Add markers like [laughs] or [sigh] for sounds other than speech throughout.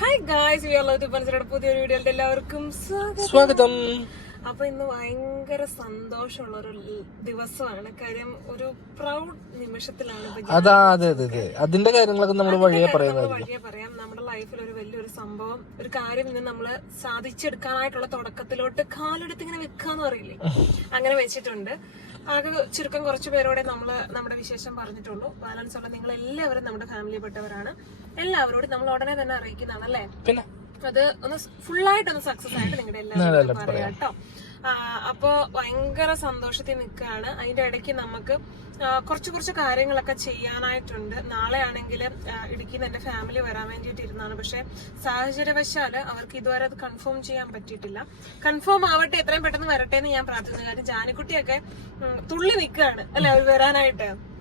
Hi guys we are love പുതിയൊരു വീഡിയോയിലെ എല്ലാവർക്കും സ്വാഗതം. അപ്പൊ ഇന്ന് ഭയങ്കര സന്തോഷമുള്ള ഒരു ദിവസമാണ്. കാര്യം ഒരു പ്രൗഡ് നിമിഷത്തിലാണ് അതാ അതെ അതെ അതെ. അതിന്റെ കാര്യങ്ങളൊക്കെ നമ്മൾ വഴിയെ നമ്മൾ വഴിയെ പറയാം. നമ്മുടെ ലൈഫിൽ ഒരു വലിയൊരു സംഭവം ഒരു കാര്യം ഇന്ന് നമ്മൾ സാധിച്ചെടുക്കാനായിട്ടുള്ള തുടക്കത്തിലോട്ട് കാലെടുത്ത് ഇങ്ങനെ വെക്കാന്ന് പറയില്ലേ? അങ്ങനെ വെച്ചിട്ടുണ്ട്. ആകെ ചുരുക്കം കുറച്ച് പേരോടെ നമ്മൾ നമ്മുടെ വിശേഷം പറഞ്ഞിട്ടുള്ളൂ. ബാലൻസ് ഉള്ള നിങ്ങൾ എല്ലാവരും നമ്മുടെ ഫാമിലിയിൽപ്പെട്ടവരാണ് എല്ലാവരോടും നമ്മൾ ഉടനെ തന്നെ അറിയിക്കുന്നതാണ് അല്ലേ പിന്നെ അത് ഒന്ന് ഫുള്ളായിട്ടൊന്ന് സക്സസ് ആയിട്ട് നിങ്ങളുടെ എല്ലാവരും പറയാം. കേട്ടോ. ആ, അപ്പോ ഭയങ്കര സന്തോഷത്തിൽ നിൽക്കുകയാണ്. അതിന്റെ ഇടയ്ക്ക് നമുക്ക് കുറച്ച് കുറച്ച് കാര്യങ്ങളൊക്കെ ചെയ്യാനായിട്ടുണ്ട്. നാളെ ആണെങ്കിൽ എന്റെ ഫാമിലി വരാൻ വേണ്ടിയിട്ട് ഇരുന്നാണ് പക്ഷെ സാഹചര്യവശാൽ അവർക്ക് ഇതുവരെ അത് കൺഫേം ചെയ്യാൻ പറ്റിയിട്ടില്ല. കൺഫേം ആവട്ടെ എത്രയും പെട്ടെന്ന് വരട്ടെ എന്ന് ഞാൻ പ്രാർത്ഥിക്കുന്നു. കാര്യം ജാനിക്കുട്ടിയൊക്കെ തുള്ളി നിൽക്കുകയാണ്. അല്ലെ അവർ വരാനായിട്ട്?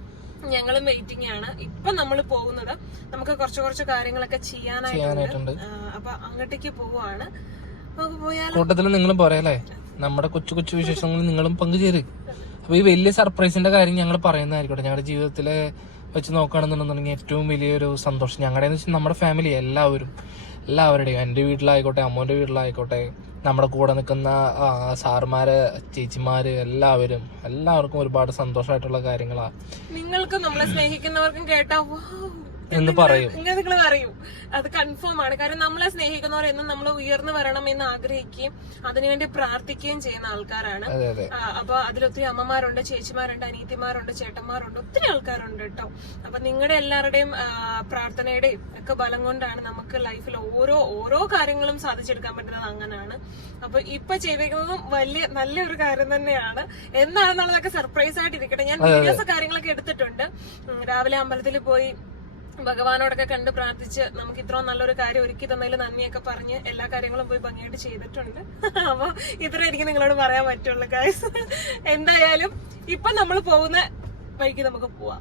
ഞങ്ങളും വെയിറ്റിംഗ് ആണ് ഇപ്പൊ നമ്മൾ പോകുന്നത് നമുക്ക് കുറച്ച് കുറച്ച് കാര്യങ്ങളൊക്കെ ചെയ്യാനായിട്ടുണ്ട്. അപ്പൊ അങ്ങോട്ടേക്ക് പോവാണ്. നമുക്ക് പോയാലോ? കൂട്ടത്തിൽ നിങ്ങളും പറയല്ലേ നമ്മുടെ കൊച്ചു കൊച്ചു വിശേഷങ്ങൾ നിങ്ങളും പങ്കുചേരും. അപ്പൊ ഈ വലിയ സർപ്രൈസിന്റെ കാര്യം ഞങ്ങൾ പറയുന്നതായിരിക്കട്ടെ. ഞങ്ങളുടെ ജീവിതത്തിലെ വെച്ച് നോക്കുകയാണെന്നുണ്ടെന്നുണ്ടെങ്കിൽ ഏറ്റവും വലിയൊരു സന്തോഷം. ഞങ്ങളുടെ നമ്മുടെ ഫാമിലി എല്ലാവരും എല്ലാവരുടെയും എന്റെ വീട്ടിലായിക്കോട്ടെ അമ്മോന്റെ വീട്ടിലായിക്കോട്ടെ നമ്മുടെ കൂടെ നിൽക്കുന്ന സാർമാര് ചേച്ചിമാര് എല്ലാവരും എല്ലാവർക്കും ഒരുപാട് സന്തോഷമായിട്ടുള്ള കാര്യങ്ങളാണ് നിങ്ങൾക്ക് നമ്മളെ സ്നേഹിക്കുന്നവർക്കും കേട്ടോ "വൗ, എന്ന് പറയും. ഇങ്ങനെ നിങ്ങൾ പറയും. അത് കൺഫേം ആണ്. കാരണം നമ്മളെ സ്നേഹിക്കുന്നവർ എന്നും നമ്മൾ ഉയർന്നു വരണം എന്ന് ആഗ്രഹിക്കുകയും അതിനുവേണ്ടി പ്രാർത്ഥിക്കുകയും ചെയ്യുന്ന ആൾക്കാരാണ്. അപ്പൊ അതിലൊത്തിരി അമ്മമാരുണ്ട് ചേച്ചിമാരുണ്ട് അനീതിമാരുണ്ട് ചേട്ടന്മാരുണ്ട്. ഒത്തിരി ആൾക്കാരുണ്ട് കേട്ടോ. അപ്പൊ നിങ്ങളുടെ എല്ലാവരുടെയും പ്രാർത്ഥനയുടെയും ഒക്കെ ബലം കൊണ്ടാണ് നമുക്ക് ലൈഫിൽ ഓരോ ഓരോ കാര്യങ്ങളും സാധിച്ചെടുക്കാൻ പറ്റുന്നത് അങ്ങനെയാണ് അപ്പൊ ഇപ്പൊ ചെയ്തേക്കുന്നതും വലിയ നല്ലൊരു കാര്യം തന്നെയാണ്. എന്താണെന്നുള്ളതൊക്കെ സർപ്രൈസ് ആയിട്ട് ഇരിക്കട്ടെ ഞാൻ വീഡിയോസ് കാര്യങ്ങളൊക്കെ എടുത്തിട്ടുണ്ട്. രാവിലെ അമ്പലത്തിൽ പോയി ഭഗവാനോടൊക്കെ കണ്ട് പ്രാർത്ഥിച്ച് നമുക്ക് ഇത്രയും നല്ലൊരു കാര്യം ഒരുക്കി തന്നതിൽ നന്ദിയൊക്കെ പറഞ്ഞ് എല്ലാ കാര്യങ്ങളും പോയി ഭംഗിയായിട്ട് ചെയ്തിട്ടുണ്ട്. [laughs] അപ്പോൾ ഇത്രയും എനിക്ക് നിങ്ങളോട് പറയാൻ പറ്റുള്ളൂ കാര്യം എന്തായാലും ഇപ്പൊ നമ്മൾ പോകുന്ന വഴിക്ക് നമുക്ക് പോവാം.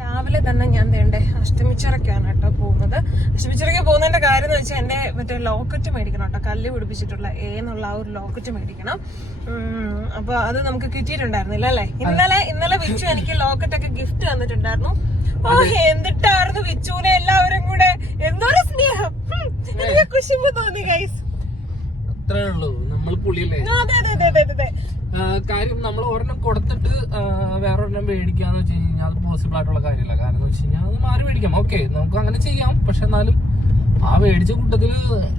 രാവിലെ തന്നെ ഞാൻ വേണ്ടേ അഷ്ടമിച്ചിറക്കാണ് കേട്ടോ പോകുന്നത്. അഷ്ടമിച്ചിറയ്ക്ക് പോകുന്നതിന്റെ കാര്യം എന്ന് വെച്ചാൽ എന്റെ മറ്റേ ലോക്കറ്റ് മേടിക്കണം കേട്ടോ. കല്ല് പിടിപ്പിച്ചിട്ടുള്ള എ എന്നുള്ള ആ ഒരു ലോക്കറ്റ് മേടിക്കണം. അപ്പൊ അത് നമുക്ക് കിട്ടിയിട്ടുണ്ടായിരുന്നില്ല അല്ലേ? ഇന്നലെ ഇന്നലെ വിച്ചു എനിക്ക് ലോക്കറ്റ് ഒക്കെ ഗിഫ്റ്റ് തന്നിട്ടുണ്ടായിരുന്നു. ഓ എന്തിട്ടായിരുന്നു വിച്ചുവിനെ എല്ലാവരും കൂടെ? എന്തോരം സ്നേഹം. എനിക്ക് കുശുമ്പ് തോന്നി ഗൈസ് അത്രേ ഉള്ളൂ. നമ്മൾ പുളിയല്ലേ കാര്യം നമ്മൾ ഒരെണ്ണം കൊടുത്തിട്ട് വേറൊരെണ്ണം വേറെ ഒരെണ്ണം മേടിക്കാന്ന് വെച്ച് കഴിഞ്ഞാൽ അത് പോസിബിൾ ആയിട്ടുള്ള കാര്യമല്ല. കാരണം എന്ന് വെച്ച് കഴിഞ്ഞാൽ അത് മാറി മേടിക്കാം. ഓക്കെ നമുക്ക് അങ്ങനെ ചെയ്യാം. പക്ഷെ എന്നാലും ആ മേടിച്ച കൂട്ടത്തിൽ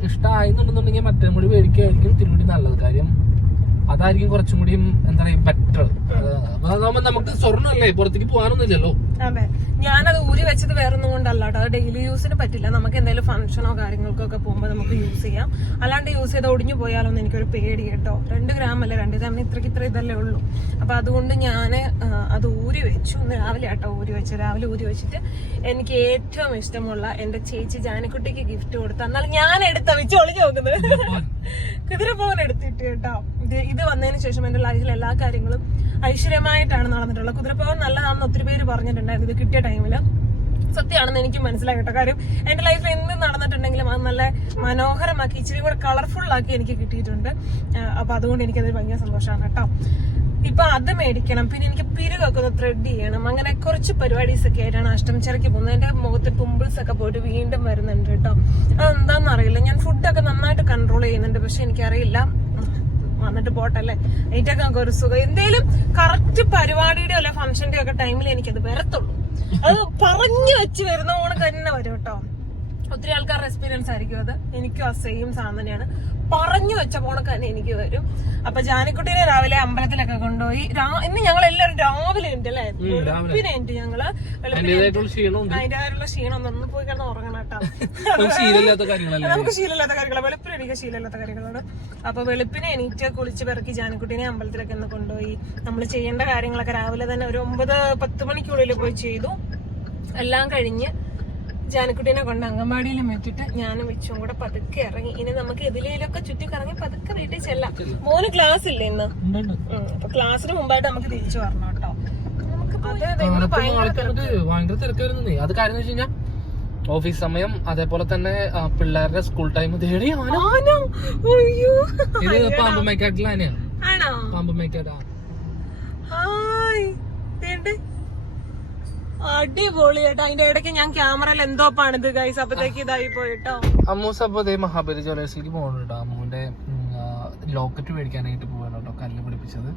ഇഷ്ടമായിരുന്നുണ്ടെന്നുണ്ടെങ്കിൽ മറ്റേ കൂടി മേടിക്കുകയായിരിക്കും തിരുവണ്ടി നല്ലത്. കാര്യം അതായിരിക്കും കുറച്ചും കൂടി എന്താ പറയുക ബെറ്റർ നമുക്ക് സ്വർണമല്ലേ പുറത്തേക്ക് പോകാനൊന്നുമില്ലല്ലോ. അതെ. ഞാനത് ഊരി വെച്ചത് വേറെ ഒന്നും കൊണ്ടല്ല കേട്ടോ. അത് ഡെയിലി യൂസിന് പറ്റില്ല. നമുക്ക് എന്തെങ്കിലും ഫംഗ്ഷനോ കാര്യങ്ങൾക്കോ ഒക്കെ പോകുമ്പോൾ നമുക്ക് യൂസ് ചെയ്യാം. അല്ലാണ്ട് യൂസ് ചെയ്ത് ഒടിഞ്ഞു പോയാലൊന്നും എനിക്കൊരു പേടി കേട്ടോ. രണ്ട് ഗ്രാം അല്ലേ? രണ്ട് ഗ്രാമിന് ഇത്രയ്ക്ക് ഇത്ര ഇതല്ലേ ഉള്ളൂ. അപ്പൊ അതുകൊണ്ട് ഞാൻ അത് ഊരി വെച്ചു. ഇന്ന് രാവിലെ ആട്ടോ ഊരി വെച്ചു രാവിലെ ഊരി വെച്ചിട്ട് എനിക്ക് ഏറ്റവും ഇഷ്ടമുള്ള എന്റെ ചേച്ചി ജാനിക്കുട്ടിക്ക് ഗിഫ്റ്റ് കൊടുത്ത എന്നാൽ ഞാൻ എടുത്ത വെച്ച് ഒളിഞ്ഞു നോക്കുന്നത്. കുതിരപ്പോവൻ എടുത്തിട്ട് കേട്ടോ. ഇത് വന്നതിന് ശേഷം എന്റെ ലൈഫിൽ എല്ലാ കാര്യങ്ങളും ഐശ്വര്യമായിട്ടാണ് നടന്നിട്ടുള്ളത്. കുതിരപ്പവൻ നല്ലതാണെന്ന് ഒത്തിരി പേര് പറഞ്ഞിട്ടുണ്ടായിരുന്നു ഇത് കിട്ടിയ ടൈമിൽ സത്യമാണെന്ന് എനിക്ക് മനസ്സിലായി കേട്ടോ. കാര്യം എന്റെ ലൈഫിൽ എന്ത് നടന്നിട്ടുണ്ടെങ്കിലും അത് നല്ല മനോഹരമാക്കി ഇച്ചിരി കൂടെ കളർഫുൾ ആക്കി എനിക്ക് കിട്ടിയിട്ടുണ്ട്. അപ്പോൾ അപ്പൊ അതുകൊണ്ട് എനിക്കത് ഭയങ്കര സന്തോഷമാണ് കേട്ടോ. ഇപ്പൊ അത് മേടിക്കണം. പിന്നെ എനിക്ക് പിരുകൊക്കെ ഒന്ന് ത്രെഡ് ചെയ്യണം. അങ്ങനെ കുറച്ച് പരിപാടീസ് ഒക്കെ ആയിട്ടാണ് അഷ്ടമിച്ചിറക്കി പോകുന്നത്. എന്റെ മുഖത്ത് പിമ്പിൾസ് ഒക്കെ പോയിട്ട് വീണ്ടും വരുന്നുണ്ട് കേട്ടോ. അതെന്താന്ന് അറിയില്ല ഞാൻ ഫുഡൊക്കെ നന്നായിട്ട് കൺട്രോൾ ചെയ്യുന്നുണ്ട്. പക്ഷെ എനിക്കറിയില്ല. വന്നിട്ട് പോട്ടല്ലേ ഏറ്റൊക്കെ നമുക്ക് ഒരു സുഖം. എന്തേലും കറക്റ്റ് പരിപാടിയുടെ അല്ലെ ഫംഗ്ഷന്റെ ഒക്കെ ടൈമിൽ എനിക്കത് വരത്തുള്ളൂ. അത് പറഞ്ഞു വെച്ച് വരുന്ന ഓണക്ക് തന്നെ വരും കേട്ടോ. ഒത്തിരി ആൾക്കാരുടെ എക്സ്പീരിയൻസ് ആയിരിക്കും അത്. എനിക്കും ആ സെയിം സാധനം തന്നെയാണ്. പറഞ്ഞു വെച്ച പോണക്ക് തന്നെ എനിക്ക് വരും. അപ്പൊ ജാനിക്കുട്ടീനെ രാവിലെ അമ്പലത്തിലൊക്കെ കൊണ്ടുപോയി. ഇന്ന് ഞങ്ങൾ എല്ലാവരും രാവിലെ ഉണ്ട് അല്ലേ? വെളുപ്പിനെ ഉണ്ട് ഞങ്ങൾ അതിന്റെതായിട്ടുള്ള ക്ഷീണം ഒന്ന് ഒന്ന് പോയി കിടന്ന് ഉറങ്ങണം കേട്ടോ. നമുക്ക് ശീലമില്ലാത്ത കാര്യങ്ങളല്ലേ? നമുക്ക് ശീലമില്ലാത്ത കാര്യങ്ങളാണ് വെളുപ്പിന് എനിക്ക് ശീലമില്ലാത്ത കാര്യങ്ങളാണ്. അപ്പൊ വെളുപ്പിനെ എണീറ്റ് കുളിച്ച് പിറക്കി ജാനിക്കുട്ടീനെ അമ്പലത്തിലൊക്കെ ഒന്ന് കൊണ്ടുപോയി. നമ്മൾ ചെയ്യേണ്ട കാര്യങ്ങളൊക്കെ രാവിലെ തന്നെ ഒരു ഒമ്പത് പത്ത് മണിക്കുള്ളിൽ പോയി ചെയ്തു. എല്ലാം കഴിഞ്ഞ് ജാനിക്കുട്ടീനെ കൊണ്ട് അങ്കൻവാടിയിലും വെച്ചിട്ട് ഞാനും വെച്ചും കൂടെ പതുക്കെ ഇറങ്ങി. ഇനി നമുക്ക് എതിലേലൊക്കെ ചുറ്റി കറങ്ങി പതുക്കെ വീട്ടിൽ ചെല്ലാം. മോന് ക്ലാസ് ഇല്ലേ ഇന്ന്. അപ്പൊ ക്ലാസ്സിന് മുമ്പായിട്ട് നമുക്ക് തിരിച്ചു വരണം കേട്ടോ. അതെ ഭയങ്കര തിരക്കായിരുന്നു കാര്യം എന്ന് വെച്ച് കഴിഞ്ഞാൽ ഓഫീസ് സമയം അതേപോലെ തന്നെ പിള്ളേരുടെ സ്കൂൾ ടൈം തേടി ആന. പാമ്പുമേക്കാട്ടാ ഇത് പാമ്പ് പാമ്പ് മേക്കാട്ടാ ഹായ്. അടിപൊളിയാട്ടോ അതിന്റെ ഇടയ്ക്ക് ഞാൻ ക്യാമറയിൽ എന്തോ പണിത് ഗൈസ് അപ്പത്തേക്ക് ഇതായി പോയിട്ടോ അമ്മൂസ് അപ്പൊ അതേ മഹാബലി ജ്വല്ലേഴ്സിലേക്ക് പോകുന്നുണ്ട് അമ്മൂന്റെ ലോക്കറ്റ് മേടിക്കാനായിട്ട് പോവാണ് കേട്ടോ കല്ല് പിടിപ്പിച്ചത്.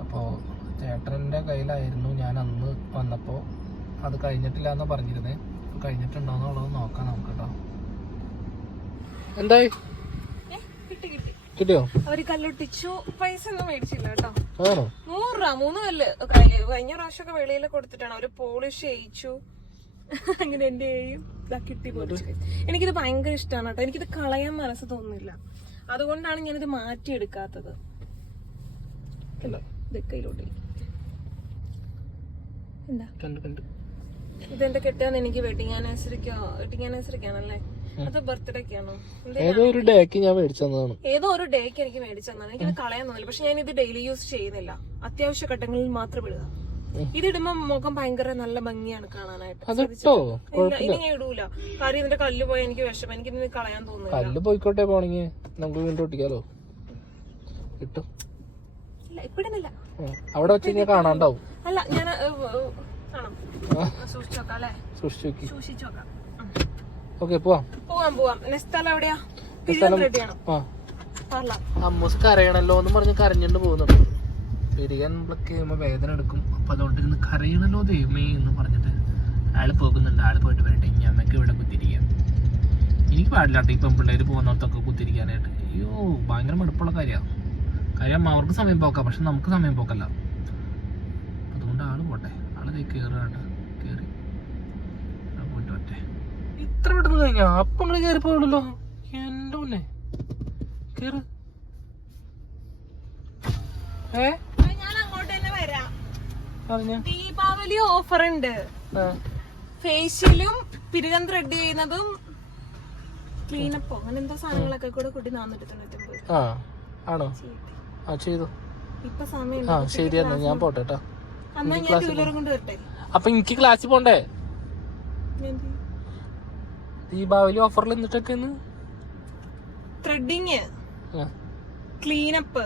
അപ്പോ ചേട്ടന്റെ കയ്യിലായിരുന്നു ഞാൻ അന്ന് വന്നപ്പോ. അത് കഴിഞ്ഞിട്ടില്ല എന്ന് പറഞ്ഞിരുന്നേ കഴിഞ്ഞിട്ടുണ്ടോന്നുള്ളത് നോക്കാം നമുക്ക് കേട്ടോ. എന്തായി? കിട്ടി കിട്ടി. കിട്ടിയോ? അവർ കല്ലൊട്ടിച്ചു. പൈസ ഒന്നും മേടിച്ചില്ല കേട്ടോ. നൂറ് രൂപ മൂന്ന് കല്ല്. കഴിഞ്ഞ പ്രാവശ്യമൊക്കെ വെളിയിൽ കൊടുത്തിട്ടാണ്. അവർ പോളിഷ് ചെയ്യിച്ചു. അങ്ങനെ എന്റെ കിട്ടി പോളിഷ് എനിക്കിത് ഭയങ്കര ഇഷ്ടമാണ് കേട്ടോ. എനിക്കിത് കളയാൻ മനസ്സ് തോന്നുന്നില്ല. അതുകൊണ്ടാണ് ഞാനിത് മാറ്റിയെടുക്കാത്തത്. കയ്യിലോട്ട് എന്താ? കണ്ടു കണ്ടു. ഇതെന്റെ കെട്ടാൻ എനിക്ക് വെട്ടിങ്ങാനേശ്വരിക്കോ ആനിവേഴ്സറിക്കാണല്ലേ? അത് ബർത്ത്ഡേക്കാണോ ഏതോ ഒരു ഡേക്ക് ഞാൻ മേടിച്ചതാണ് ഏതോ ഒരു ഡേക്ക് എനിക്ക് മേടിച്ചതാണ് എനിക്ക് എനിക്കിത് കളയാൻ തോന്നില്ല പക്ഷെ ഞാൻ ഇത് ഡെയിലി യൂസ് ചെയ്യുന്നില്ല. അത്യാവശ്യ ഘട്ടങ്ങളിൽ മാത്രം ഇടുക. ഇതിടുമ്പോ മുഖം ഭയങ്കര നല്ല ഭംഗിയാണ് കാണാനായിട്ട്. ഞാൻ ഇടൂല. കാര്യം ഇതിന്റെ കല്ല് പോയ എനിക്ക് വിഷമം. എനിക്ക് ഇതിന് കളയാൻ തോന്നുന്നു കല്ല് പോയിക്കോട്ടെ പോണെങ്കിൽ. നമുക്ക് വീണ്ടും ഒട്ടിക്കാലോ. കിട്ടും ഇപ്പിടുന്നില്ല. അവിടെ വെച്ച് കഴിഞ്ഞാൽ കാണാണ്ടാവും. അല്ല ഞാൻ സൂക്ഷിച്ചു നോക്കാം അല്ലേ? സൂക്ഷിച്ചു നോക്കി സൂക്ഷിച്ചു നോക്കാം. ഓക്കെ പോവാം. പോവാം പോവാം. സ്ഥലം എവിടെയാ? അമ്മൂസ് കരയണല്ലോ എന്ന് പറഞ്ഞ് കരഞ്ഞിട്ട് പോകുന്നുണ്ട് പിരികാൻ നമ്മളൊക്കെ ചെയ്യുമ്പോ വേദന എടുക്കും. അപ്പൊ അതുകൊണ്ട് ഇരുന്ന് കരയണല്ലോ ദൈവമേ എന്ന് പറഞ്ഞിട്ട് അയാൾ പോകുന്നുണ്ട്. ആൾ പോയിട്ട് വരട്ടെ. ഇനി അമ്മയ്ക്ക് ഇവിടെ കുത്തിരിക്കാം. എനിക്ക് പാടില്ല കേട്ടോ ഈ പെൺപിള്ളേര് പോകുന്നിടത്തൊക്കെ കുത്തിരിക്കാനായിട്ട്. അയ്യോ ഭയങ്കര മടുപ്പുള്ള കാര്യമാണ് കാര്യം അവർക്ക് സമയം പോക്കാം. പക്ഷെ നമുക്ക് സമയം പോക്കല്ല. അതുകൊണ്ട് ആൾ പോട്ടെ. ആൾ ദേ കേറുകയാണ് കേറി ആൾ പോയിട്ട് പറ്റേ ഇത്ര പെട്ടെന്ന് കഴിഞ്ഞാ? അപ്പൊ ഇങ്ങനെ കയറി പോയുള്ളല്ലോ എന്റെ മുന്നേ കേറ്. ഏ? ദീപാവലി ഓഫർ ഉണ്ട് ഫേഷ്യലും പിരുകം ത്രെഡ് ചെയ്യുന്നതും ക്ലീനപ്പോ അങ്ങനെ എന്തോ സാധനങ്ങളൊക്കെ കൂടെ കൂട്ടി നാനൂറ്റി തൊണ്ണൂറ്റി ആണോ? ആ ചെയ്തു. ആ ശരി എന്നാ ഞാൻ പോട്ടെ കേട്ടോ. അപ്പൊ എനിക്ക് ക്ലാസ്സിൽ പോണ്ടേ? ദീപാവലി ഓഫറിൽ എന്നിട്ടൊക്കെ ത്രെഡിങ് ക്ലീനപ്പ്.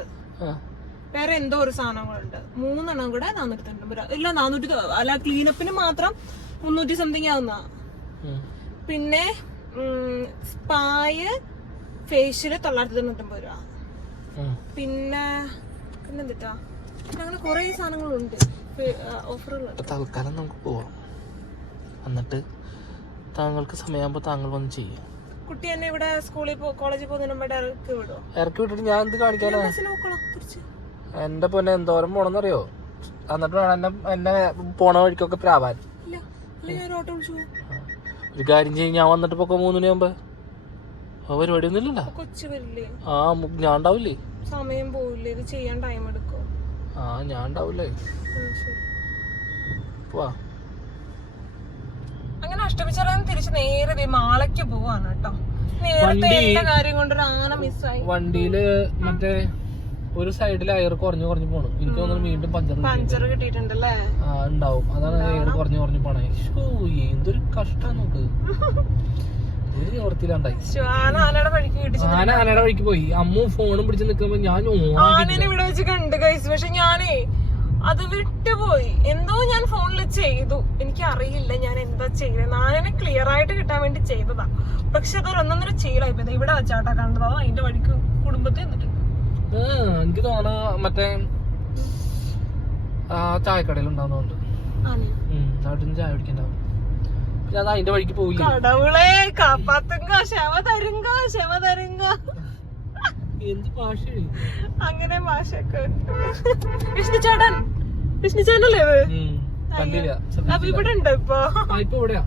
വേറെ എന്തോ ഒരു സാധനങ്ങളുണ്ട്. മൂന്നെണ്ണം കൂടെ നാനൂറ്റി തൊണ്ണൂറ്റി ഇല്ല നാനൂറ്റി അല്ല ക്ലീനപ്പിന് മാത്രം മുന്നൂറ്റി സംതിങ് ആവുന്ന. പിന്നെ സ്പായ് ഫേഷ്യൽ തൊള്ളായിരത്തി തൊണ്ണൂറ്റൊമ്പത് രൂപ. പിന്നെ പിന്നെ പിന്നെന്തിട്ടാ? അങ്ങനെ കുറെ സാധനങ്ങളുണ്ട്. ഓഫറുകൾ തൽക്കാലം നമുക്ക് പോവാം. എന്നിട്ട് താങ്കൾക്ക് സമയമാകുമ്പോ താങ്കൾ വന്ന് ചെയ്യും. കുട്ടി എന്നെ ഇവിടെ സ്കൂളിൽ കോളേജിൽ പോകുന്നതിന് മുമ്പ് ഇറക്കി വിടുമോ ഇറക്കി വിട്ടിട്ട് ഞാൻ എന്ത് കാണിക്കാനാ? എന്റെ പൊന്നെ എന്തോരം പോണെന്നറിയോ? എന്നിട്ട് വേണം എന്നെ എന്നെ പോണ വഴിക്കൊക്കെ പ്രാവാൻ. ഒരു കാര്യം ചെയ്യും ഞാൻ വന്നിട്ട് പൊക്കെ മൂന്ന് മണിയാകുമ്പോ ആ പരിപാടി ഒന്നും ഇല്ലല്ലോ ആ ഞാൻ ഉണ്ടാവില്ലേ? സമയം പോവില്ലേ? ഇത് ചെയ്യാൻ ടൈം എടുക്കും. ആ ഞാൻ ഉണ്ടാവില്ലേ? പോവാ. അങ്ങനെ അഷ്ടമിച്ചറിയാൻ തിരിച്ച് നേരെ മാളയ്ക്ക് പോവാണ് കേട്ടോ. നേരത്തെ എന്റെ കാര്യം കൊണ്ട് ഒരു ആന മിസ്സായി. വണ്ടിയിൽ മറ്റേ ഒരു സൈഡിൽ അയർ കുറഞ്ഞു കുറഞ്ഞു പോണു. എനിക്ക് തോന്നുന്നു വീണ്ടും പഞ്ചർ പഞ്ചർ കിട്ടിയിട്ടുണ്ടല്ലേ? ആ ഉണ്ടാവും. അതാണ് അയർ കുറഞ്ഞു കുറഞ്ഞു പോണേ. എന്തൊരു കഷ്ടം നോക്ക്. ഒരു നിവർത്തിയിലാണ്ടായി. ആന ആനയുടെ വഴിക്ക് പോയി. അമ്മു ഫോണും പിടിച്ച് നിക്കുമ്പോ ഞാൻ ആനനെ ഇവിടെ വെച്ച് കണ്ട് കൈസ് പക്ഷെ ഞാനേ അത് വിട്ടുപോയി. എന്തോ ഞാൻ ഫോണിൽ ചെയ്തു. എനിക്ക് അറിയില്ല ഞാൻ എന്താ ചെയ്തത് ഞാനെ ക്ലിയർ ആയിട്ട് കിട്ടാൻ വേണ്ടി ചെയ്തതാ. പക്ഷെ അതൊരു ഒന്നൊന്നര ചെയ്യലായി പോയത് ഇവിടെ വെച്ചാട്ടാ കണ്ടത്. അതിന്റെ വഴിക്ക് കുടുംബത്തിൽ എന്നിട്ട് ആ, എനിക്ക് തോന്നുന്നു മറ്റേ ചായക്കടയിൽ ഉണ്ടാവുന്നുണ്ട് ചായ കുടിക്കണ്ടാവും. അതിന്റെ വഴിക്ക് പോയില്ല കടവുളെ കാപ്പാത്തുങ്ക ക്ഷമ തരുങ്ക ക്ഷമ തരുങ്ക എന്ത് ഭാഷ അങ്ങനെ ഉണ്ട് ചേട്ടൻ വിഷ്ണു ചേട്ടനല്ലേ ഇത്? കണ്ടില്ല. അപ്പൊ ഇവിടെ ഉണ്ട് ഇപ്പൊ? ഇപ്പൊ ഇവിടെയാ.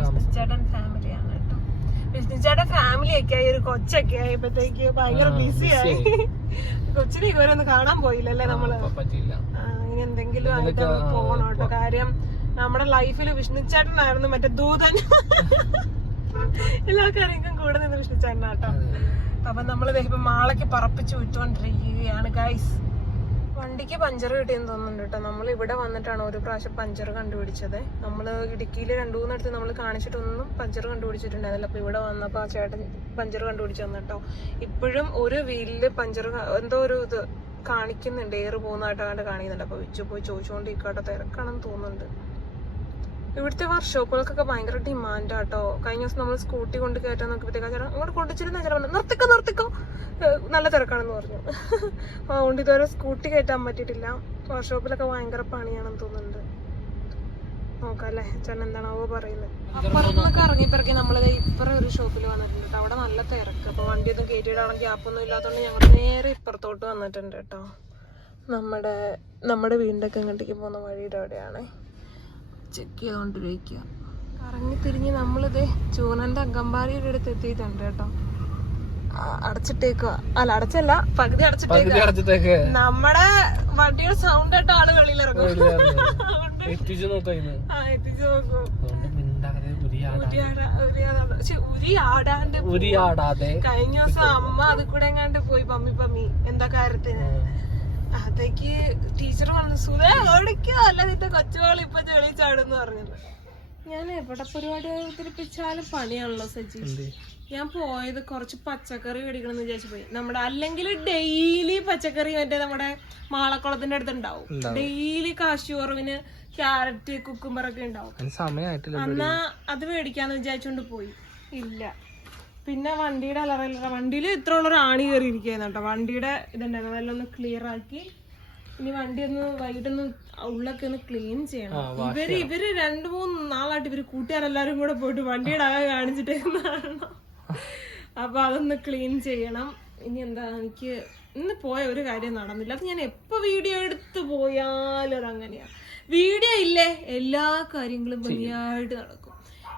വിഷ്ണു ചേട്ടൻ ഫാമിലിയാണ് കേട്ടോ. വിഷ്ണു ചേട്ടൻ ഫാമിലി ഒക്കെ ആയി ഒരു കൊച്ചൊക്കെ ആയപ്പോഴത്തേക്ക് ഭയങ്കര ബിസി ആയി. കൊച്ചിനെ ഇതുവരെ ഒന്ന് കാണാൻ പോയില്ലല്ലേ നമ്മൾ? ഇനി എന്തെങ്കിലും ആയിട്ട് പോകണം കേട്ടോ. കാര്യം നമ്മുടെ ലൈഫിൽ വിഷ്ണു ചേട്ടനായിരുന്നു മറ്റേ ദൂതൻ. എല്ലാ കാര്യങ്ങൾക്കും കൂടെ നിന്ന് വിഷ്ണു ചേട്ടനാട്ടോ അപ്പൊ നമ്മൾ ദേ ഇപ്പൊ മാളയ്ക്ക് പറപ്പിച്ചു വിട്ടുകൊണ്ടിരിക്കുകയാണ് ഗൈസ് വണ്ടിക്ക് പഞ്ചർ കിട്ടിയെന്ന് തോന്നുന്നുണ്ട് കേട്ടോ. നമ്മൾ ഇവിടെ വന്നിട്ടാണ് ഒരു പ്രാവശ്യം പഞ്ചർ കണ്ടുപിടിച്ചത്? നമ്മൾ ഇടുക്കിയിൽ രണ്ടു മൂന്നിടത്ത് നമ്മൾ കാണിച്ചിട്ടൊന്നും പഞ്ചർ കണ്ടുപിടിച്ചിട്ടുണ്ടായിരുന്നില്ല. അപ്പൊ ഇവിടെ വന്നപ്പോ ആ ചേട്ടൻ പഞ്ചർ കണ്ടുപിടിച്ചു തന്നു കേട്ടോ. ഇപ്പോഴും ഒരു വീലിൽ പഞ്ചർ എന്തോ ഒരു ഇത് കാണിക്കുന്നുണ്ട്. എയർ പോകുന്നതായിട്ട് കണ്ട് കാണിക്കുന്നുണ്ട്. അപ്പൊ വിച്ചു പോയി ചോദിച്ചുകൊണ്ടിരിക്കട്ടെ തിരക്കാണെന്ന് തോന്നുന്നുണ്ട്. ഇവിടുത്തെ വർക്ക്ഷോപ്പുകൾക്കൊക്കെ ഭയങ്കര ഡിമാൻഡ് ആട്ടോ. കഴിഞ്ഞ ദിവസം നമ്മൾ സ്കൂട്ടി കൊണ്ട് കയറ്റാൻ നോക്കിയപ്പോഴത്തേക്കാ ചേട്ടൻ അങ്ങോട്ട് കൊണ്ടുവച്ചിരുന്ന? ചേട്ടൻ പറഞ്ഞു, നിർത്തിക്കോ നിർത്തിക്കോ. നല്ല തിരക്കാണെന്ന് പറഞ്ഞു. [laughs] അതുകൊണ്ട് ഇതുവരെ സ്കൂട്ടി കയറ്റാൻ പറ്റിയിട്ടില്ല. വർക്ക്ഷോപ്പിലൊക്കെ ഭയങ്കര പണിയാണെന്ന് തോന്നുന്നുണ്ട്. നോക്കാം അല്ലേ? ചേട്ടൻ എന്താണാവോ പറയുന്നത്. അപ്പുറത്തുനിന്നൊക്കെ ഇറങ്ങിപ്പിറക്കി നമ്മളിത് ഇപ്പറ ഒരു ഷോപ്പിൽ വന്നിട്ടുണ്ട് അവിടെ നല്ല തിരക്ക്. അപ്പൊ വണ്ടി ഒന്നും കയറ്റിയിടാൻ ഗ്യാപ്പൊന്നും ഇല്ലാത്തതുകൊണ്ട് ഞങ്ങൾ നേരെ ഇപ്പുറത്തോട്ട് വന്നിട്ടുണ്ട് കേട്ടോ. നമ്മുടെ നമ്മുടെ വീടിന്റെ ഒക്കെ ഇങ്ങോട്ടേക്ക് പോകുന്ന വഴിയുടെ അവിടെയാണ് ചെക്ക് ചെയ്തുകൊണ്ടിരിക്കുക കറങ്ങി തിരിഞ്ഞ് നമ്മളിത് ചൂനന്റെ അങ്കമ്പാടിയുടെ അടുത്ത് എത്തിയിട്ടുണ്ട് കേട്ടോ. അടച്ചിട്ടേക്കുക അല്ല അടച്ചല്ല പകുതി അടച്ചിട്ടേക്ക്. നമ്മടെ വണ്ടിയുടെ സൗണ്ട് കേട്ടോ ആൾ കളിയിൽ എത്തിച്ചു ആ എത്തിച്ചു നോക്കൂ. ഉരിയാടാണ്ട് കഴിഞ്ഞ ദിവസം അമ്മ അത് കൂടെ എങ്ങാണ്ട് പോയി പമ്മി പമ്മി. എന്താ കാര്യത്തിന്? അതേക്ക് ടീച്ചർ പറഞ്ഞു സുധ ഓടിക്കോ. അല്ല നിന്റെ കൊച്ചുമകൾ ഇപ്പൊ ചെളി ചാടുന്ന് പറഞ്ഞത്. ഞാൻ എവിടെ പരിപാടി അവതരിപ്പിച്ചാലും പണിയാണല്ലോ സജി. ഞാൻ പോയത് കുറച്ച് പച്ചക്കറി മേടിക്കണം എന്ന് വിചാരിച്ചു പോയി. നമ്മുടെ അല്ലെങ്കിൽ ഡെയിലി പച്ചക്കറി മറ്റേ നമ്മുടെ മാളക്കുളത്തിന്റെ അടുത്ത് ഉണ്ടാവും. ഡെയിലി കാശു ക്യാരറ്റ് ക്യാരറ്റ് കുക്കുംബറൊക്കെ ഉണ്ടാവും. എന്നാ അത് മേടിക്കാന്ന് വിചാരിച്ചോണ്ട് പോയി. ഇല്ല. പിന്നെ വണ്ടിയുടെ അലറയിലറ വണ്ടിയിൽ ഇത്ര ഉള്ളൊരു ആണി കയറി ഇരിക്കുന്നു കേട്ടോ വണ്ടിയുടെ ഇതുണ്ടായിരുന്നു അതെല്ലാം ഒന്ന് ക്ലിയർ ആക്കി. ഇനി വണ്ടി ഒന്ന് വൈകിട്ടൊന്ന് ഉള്ളൊക്കെ ഒന്ന് ക്ലീൻ ചെയ്യണം. ഇവർ ഇവർ രണ്ടു മൂന്ന് നാളായിട്ട് ഇവർ കൂട്ടുകാരെല്ലാരും കൂടെ പോയിട്ട് വണ്ടിയുടെ ആകെ കാണിച്ചിട്ടേന്നാണ് അപ്പൊ അതൊന്ന് ക്ലീൻ ചെയ്യണം. ഇനി എന്താ എനിക്ക് ഇന്ന് പോയ ഒരു കാര്യം നടന്നില്ല. അത് ഞാൻ എപ്പോ വീഡിയോ എടുത്തു പോയാലും അതങ്ങനെയാ. അങ്ങനെയാ വീഡിയോ ഇല്ലേ? എല്ലാ കാര്യങ്ങളും ഭംഗിയായിട്ട് നടക്കും.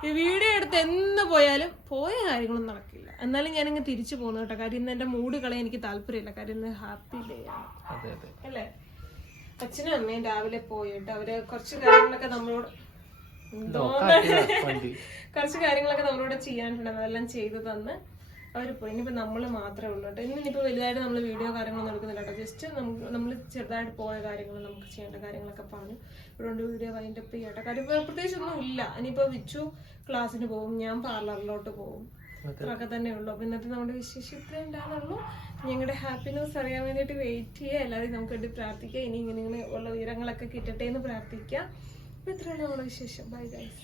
ഈ വീഡിയോ എടുത്ത് എന്ന് പോയാലും പോയ കാര്യങ്ങളൊന്നും നടക്കില്ല. എന്നാലും ഞാനിങ്ങ് തിരിച്ചു പോകുന്നു കേട്ടോ. കാര്യം ഇന്ന് എന്റെ മൂഡ് കളയാൻ എനിക്ക് താല്പര്യമില്ല. കാര്യം ഇന്ന് ഹാപ്പി ഡേ ആണ്. അതെ അതെ. അല്ലേ? അച്ഛനും അമ്മയും രാവിലെ പോയിട്ട് അവർ കുറച്ച് കാര്യങ്ങളൊക്കെ നമ്മളോട് കുറച്ച് കാര്യങ്ങളൊക്കെ നമ്മളോട് ചെയ്യാനുണ്ടെന്ന് അതെല്ലാം ചെയ്തു തന്ന് അവർ പോയി ഇനിയിപ്പോൾ നമ്മൾ മാത്രമേ ഉള്ളൂ കേട്ടോ. ഇനിയിപ്പോൾ വലുതായിട്ട് നമ്മൾ വീഡിയോ കാര്യങ്ങളൊന്നും എടുക്കുന്നില്ല കേട്ടോ. ജസ്റ്റ് നമുക്ക് നമ്മൾ ചെറുതായിട്ട് പോയ കാര്യങ്ങൾ നമുക്ക് ചെയ്യേണ്ട കാര്യങ്ങളൊക്കെ പറഞ്ഞു. ഇവിടെ വീഡിയോ വൈൻഡ് അപ്പ് ചെയ്യട്ടെ. കാര്യം ഇപ്പോൾ പ്രത്യേകിച്ച് ഒന്നും ഇല്ല. ഇനിയിപ്പോൾ വിച്ചു ക്ലാസ്സിന് പോകും. ഞാൻ പാർലറിലോട്ട് പോകും. അത്രയൊക്കെ തന്നെ ഉള്ളൂ. അപ്പം ഇന്നത്തെ നമ്മുടെ വിശേഷം ഇത്രേ ഉണ്ടാകുള്ളൂ ഞങ്ങളുടെ ഹാപ്പിനെസ് അറിയാൻ വേണ്ടിയിട്ട് വെയിറ്റ് ചെയ്യുക. എല്ലാവരും നമുക്ക് വേണ്ടി പ്രാർത്ഥിക്കുക. ഇനി ഇങ്ങനെ ഇങ്ങനെ ഉള്ള ഉയരങ്ങളൊക്കെ കിട്ടട്ടെ എന്ന് പ്രാർത്ഥിക്കുക. അപ്പോൾ ഇത്രയാണ് നമ്മുടെ വിശേഷം. Bye guys